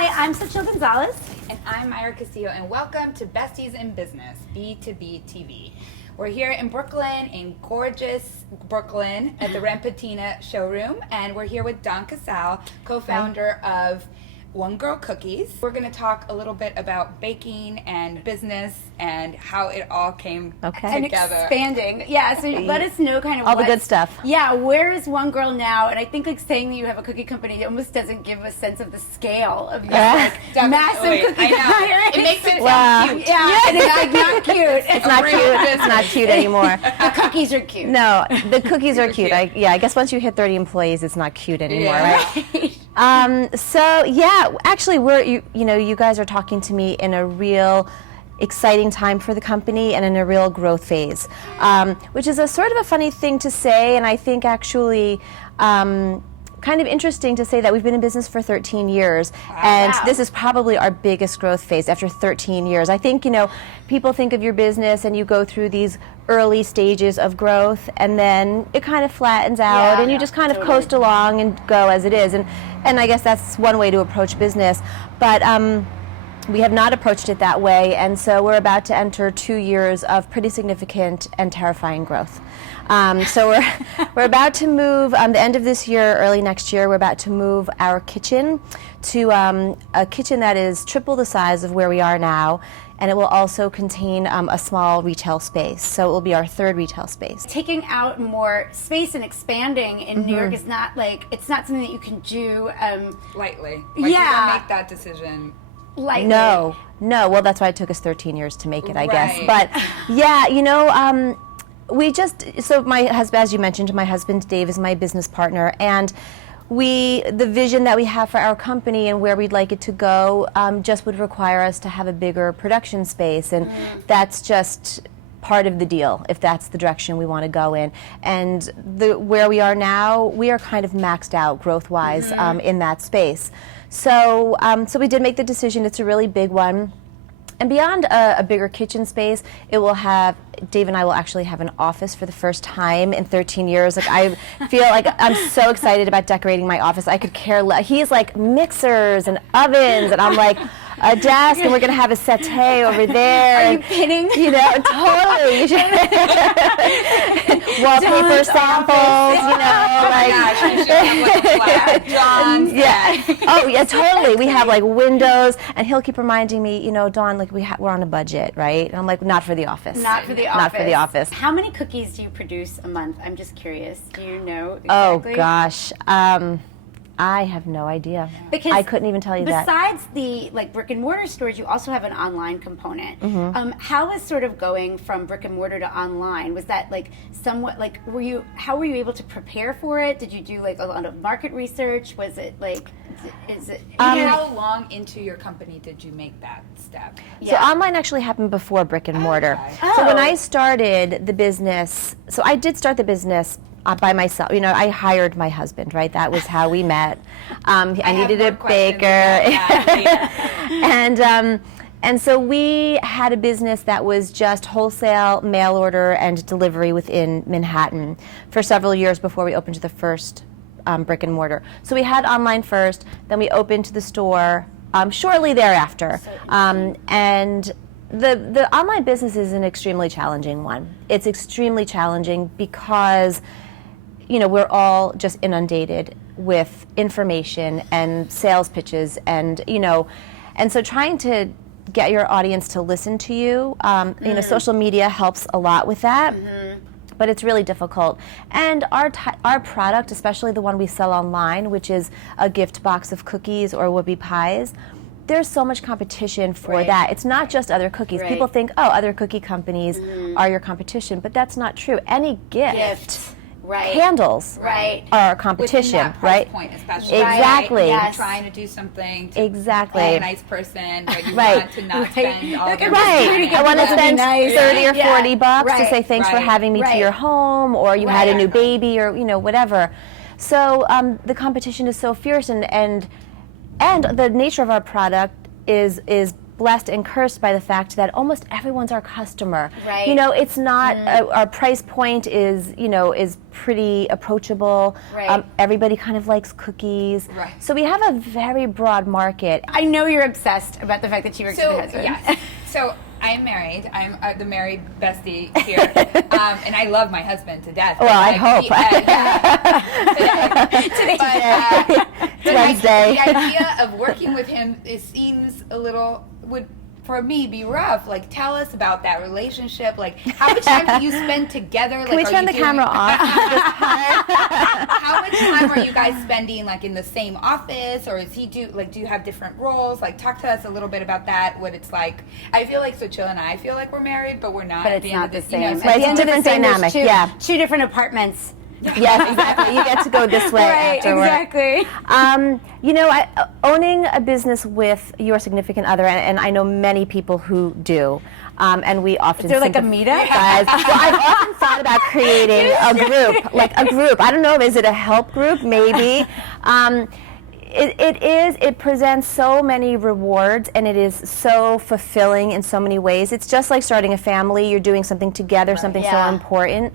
Hi, I'm Sachil Gonzalez. And I'm Myra Castillo, and welcome to Besties in Business, B2B TV. We're here in Brooklyn, in gorgeous Brooklyn, at the Rampatina showroom, and we're here with Don Casale, co-founder of One Girl Cookies. We're going to talk a little bit about baking and business and how it all came together. And expanding. Yeah, so let us know kind of all the good stuff. Yeah, where is One Girl now? And I think like saying that you have a cookie company almost doesn't give a sense of the scale of your massive cookie company. It makes it sound cute. Yeah, it's like not cute. It's not cute. It's not cute anymore. The cookies are cute. No, the cookies are cute. I guess once you hit 30 employees, it's not cute anymore, right? So yeah, actually, you guys are talking to me in a real exciting time for the company and in a real growth phase, which is a sort of a funny thing to say, and I think actually kind of interesting to say that we've been in business for 13 years, and this is probably our biggest growth phase after 13 years. I think, people think of your business and you go through these early stages of growth, and then it kind of flattens out, and you just kind of coast along and go as it is, and I guess that's one way to approach business, but we have not approached it that way, and so we're about to enter 2 years of pretty significant and terrifying growth. So we're about to move, the end of this year, early next year, we're about to move our kitchen to a kitchen that is triple the size of where we are now, and it will also contain a small retail space. So it will be our third retail space. Taking out more space and expanding in New York is not it's not something that you can do lightly. You don't make that decision lightly. No. Well, that's why it took us 13 years to make it, I guess. But yeah, my husband, as you mentioned, my husband Dave is my business partner, and the vision that we have for our company and where we'd like it to go just would require us to have a bigger production space, and that's just part of the deal if that's the direction we want to go in. And where we are now, we are kind of maxed out growth-wise in that space. So we did make the decision. It's a really big one. And beyond a bigger kitchen space, Dave and I will actually have an office for the first time in 13 years. Like, I feel like I'm so excited about decorating my office. I could care less. He's like mixers and ovens, and I'm like a desk, and we're going to have a settee over there. Are you kidding? Totally. Wallpaper samples, John's. Oh, yeah, totally. We have like windows, and he'll keep reminding me, Dawn, like we're on a budget, right? And I'm like, not for the office. Not for the office. Not for the office. How many cookies do you produce a month? I'm just curious. Do you know exactly? Oh, gosh. I have no idea. Because I couldn't even tell you that. Besides the brick and mortar stores, you also have an online component. How was sort of going from brick and mortar to online? Was that somewhat how were you able to prepare for it? Did you do a lot of market research? Was it how long into your company did you make that step? So online actually happened before brick and mortar. Okay. So when I started the business, I did start the business by myself. I hired my husband, right? That was how we met. I needed a baker. And so we had a business that was just wholesale, mail order, and delivery within Manhattan for several years before we opened to the first brick and mortar. So we had online first, then we opened to the store shortly thereafter. And the online business is an extremely challenging one. It's extremely challenging because we're all just inundated with information and sales pitches, and and so trying to get your audience to listen to you, social media helps a lot with that. But it's really difficult. And our product, especially the one we sell online, which is a gift box of cookies or would-be pies, there's so much competition for that. It's not just other cookies. People think, other cookie companies are your competition, but that's not true. Any gift. Candles are our competition, within that price point, especially. Exactly. You're trying to do something to be a nice person, but you want to not spend all the money. I want to spend 30 or 40 bucks to say thanks for having me to your home, or you had a new baby, or whatever. So the competition is so fierce, and the nature of our product is blessed and cursed by the fact that almost everyone's our customer. Right. You know, it's not our price point is, you know, is pretty approachable. Right. Everybody kind of likes cookies. Right. So we have a very broad market. I know you're obsessed about the fact that she works with her husband. Yes. So I'm married. I'm the married bestie here, and I love my husband to death. Well, I hope. Today. But Wednesday. the idea of working with him seems a little would for me be rough. Like, tell us about that relationship. Like, how much time do you spend together? Can we turn the camera off? How much time are you guys spending, like, in the same office, or is he do you have different roles? Like, talk to us a little bit about that. What it's like. I feel like Sochil and I feel like we're married, but we're not. But at it's the end not of the the, same. You know, Right, it's a different dynamic, yeah. Two different apartments. Yes, exactly. You get to go this way Right, afterward. exactly. You know, owning a business with your significant other, and I know many people who do, and we often. Is there like a meetup? Well, I've often thought about creating a group, like a group. I don't know, is it a help group? Maybe. It presents so many rewards, and it is so fulfilling in so many ways. It's just like starting a family. You're doing something together, something so Yeah. important.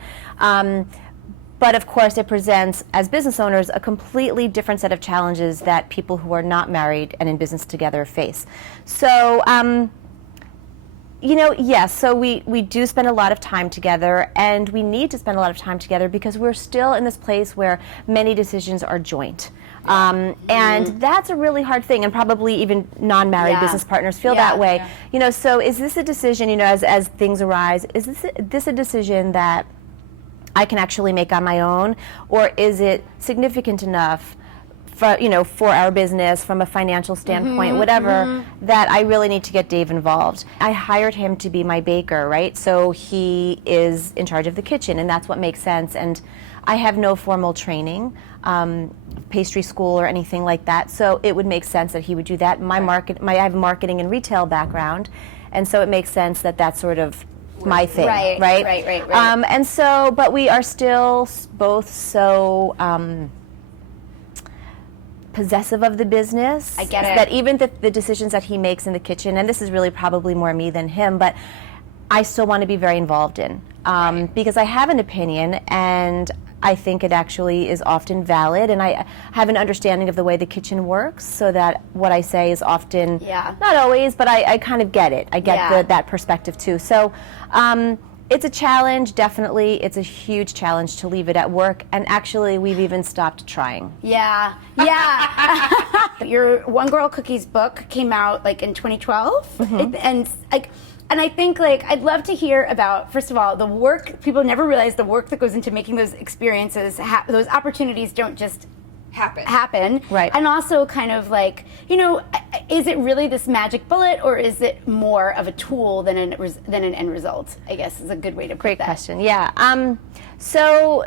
But of course, it presents, as business owners, a completely different set of challenges that people who are not married and in business together face. So, you know, yes, so we do spend a lot of time together, and we need to spend a lot of time together because we're still in this place where many decisions are joint. And that's a really hard thing, and probably even non-married Yeah. business partners feel Yeah. that way. Yeah. You know, so is this a decision, you know, as things arise, is this a decision that I can actually make on my own, or is it significant enough for, you know, for our business from a financial standpoint, whatever, that I really need to get Dave involved? I hired him to be my baker, right? So he is in charge of the kitchen, and that's what makes sense. And I have no formal training, pastry school or anything like that, so it would make sense that he would do that. I have a marketing and retail background, and so it makes sense that that's sort of my thing, Right. And so, but we are still both so possessive of the business. I get it. That even the decisions that he makes in the kitchen, and this is really probably more me than him, but I still want to be very involved in because I have an opinion, and I think it actually is often valid, and I have an understanding of the way the kitchen works, so that what I say is often, not always, but I kind of get it. I get that perspective too. So it's a challenge, definitely. It's a huge challenge to leave it at work, and actually we've even stopped trying. Yeah. Your One Girl Cookies book came out like in 2012, and I think, like, I'd love to hear about, first of all, the work. People never realize the work that goes into making those experiences, those opportunities don't just happen. Right. And also kind of like, you know, is it really this magic bullet, or is it more of a tool than an end result, I guess is a good way to put that. Great question, yeah. So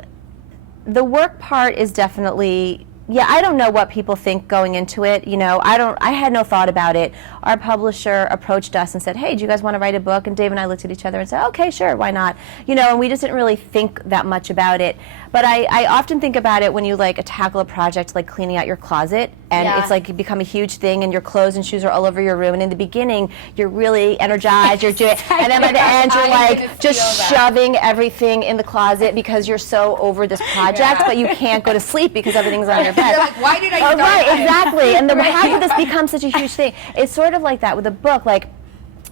the work part is definitely, I don't know what people think going into it. You know, I had no thought about it. Our publisher approached us and said, hey, do you guys want to write a book? And Dave and I looked at each other and said, okay, sure, why not? You know, and we just didn't really think that much about it. But I often think about it when you like tackle a project like cleaning out your closet, and it's like you become a huge thing, and your clothes and shoes are all over your room. And in the beginning, you're really energized, you're doing, and then by the end, you're like just shoving everything in the closet because you're so over this project, but you can't go to sleep because everything's on your bed. You're like, why did I start right, this? exactly. And how did this become such a huge thing? It's sort of like that with a book, like.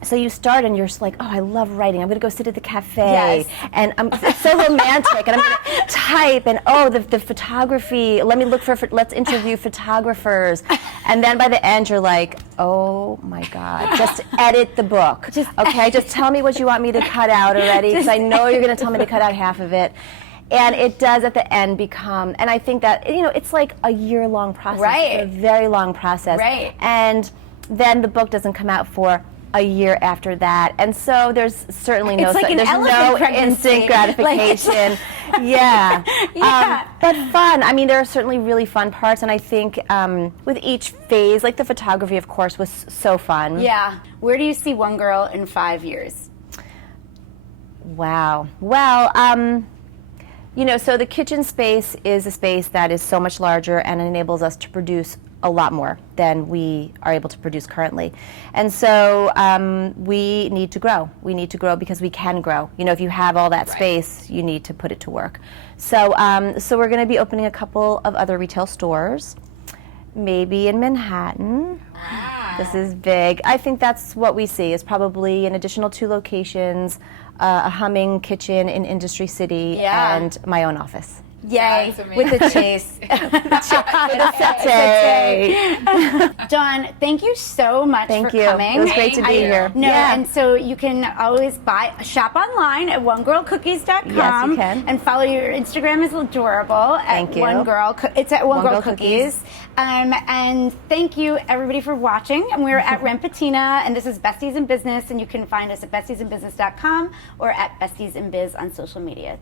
So you start and you're just like, oh, I love writing. I'm going to go sit at the cafe, and it's so romantic, and I'm going to type, and the photography. Let's interview photographers, and then by the end you're like, oh my God, just edit the book. Just tell me what you want me to cut out already, because I know you're going to tell me to cut out half of it. And it does at the end become, and I think that, you know, it's like a year-long process. Right. It's a very long process. Right. And then the book doesn't come out for a year after that, and so there's certainly It's like there's no instant gratification. But fun. I mean, there are certainly really fun parts, and I think with each phase, like the photography, of course, was so fun. Yeah. Where do you see One Girl in 5 years? Wow. Well, So the kitchen space is a space that is so much larger and enables us to produce a lot more than we are able to produce currently. And so we need to grow. We need to grow because we can grow. If you have all that space, you need to put it to work. So, so we're going to be opening a couple of other retail stores, maybe in Manhattan. Wow. This is big. I think that's what we see is probably an additional 2 locations, a humming kitchen in Industry City, and my own office. Yay, with the chase. Dawn, thank you so much for coming. It was great to be here. And so you can always shop online at onegirlcookies.com. Yes, you can. And follow your Instagram is adorable. Thank you. It's at One Girl Cookies. And thank you everybody for watching. And we're at Rempatina, and this is Besties in Business, and you can find us at bestiesinbusiness.com or at Besties in Biz on social media.